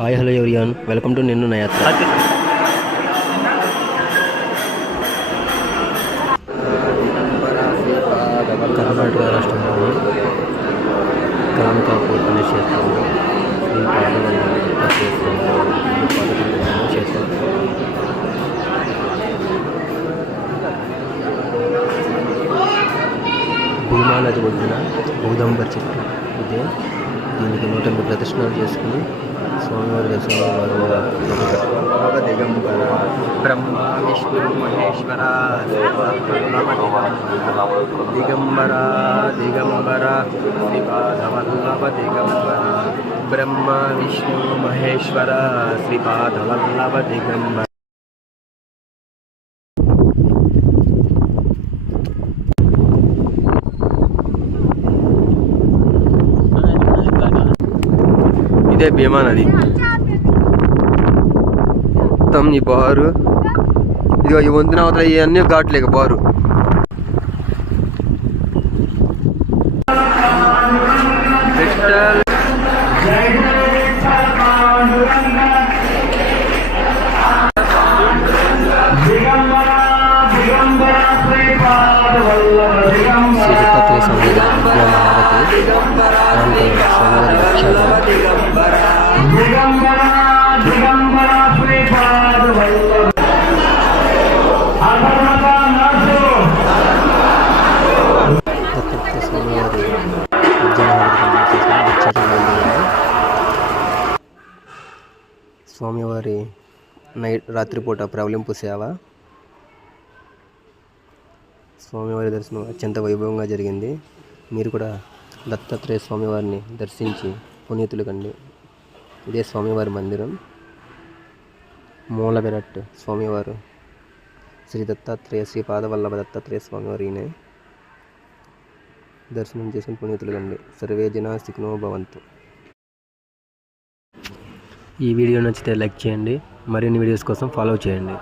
Hi hello everyone. Welcome to నిన్ను నయాత్ర కర్ణాటక రాష్ట్రంలోని కామికాపూర్ అనే క్షేత్రంలో శ్రీ పాదవల్లి క్షేత్రంలో క్షేత్రం నది ఒడ్డున ఔదంబర్ చెట్టు ఇదే. దీనికి నూట ఎనిమిది ప్రదర్శనలు చేసుకుని స్వామివారి దర్శనం వారు బ్రహ్మ విష్ణు మహేశ్వర దిగంబర దిగంబర శ్రీపాదవల్లభ దిగంబర. బ్రహ్మ విష్ణు మహేశ్వర శ్రీపాదవల్లభ దిగంబర. ఇదే భీమా నది మొత్తం ఈ బారు ఇదిగో ఈ వంతున అవతల ఇవన్నీ ఘాట్లేక బారు శ్రీ దత్తాత్రేయ స్వామి స్వామివారి స్వామివారి నైట్ రాత్రిపూట ప్రవలింపు సేవ. స్వామివారి దర్శనం అత్యంత వైభవంగా జరిగింది. మీరు కూడా దత్తాత్రేయ స్వామివారిని దర్శించి పునీతులు కండి. ఇదే స్వామివారి మందిరం. మూల విరట్ స్వామివారు శ్రీ దత్తాత్రేయ శ్రీ పాదవల్లభ దత్తాత్రేయ స్వామివారి దర్శనం చేసుకుని పునీతులు సర్వే జనా సిక్నో భవంతు. ఈ వీడియో నచ్చితే లైక్ చేయండి. మరిన్ని వీడియోస్ కోసం ఫాలో చేయండి.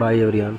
బాయ్ ఎవరియాన్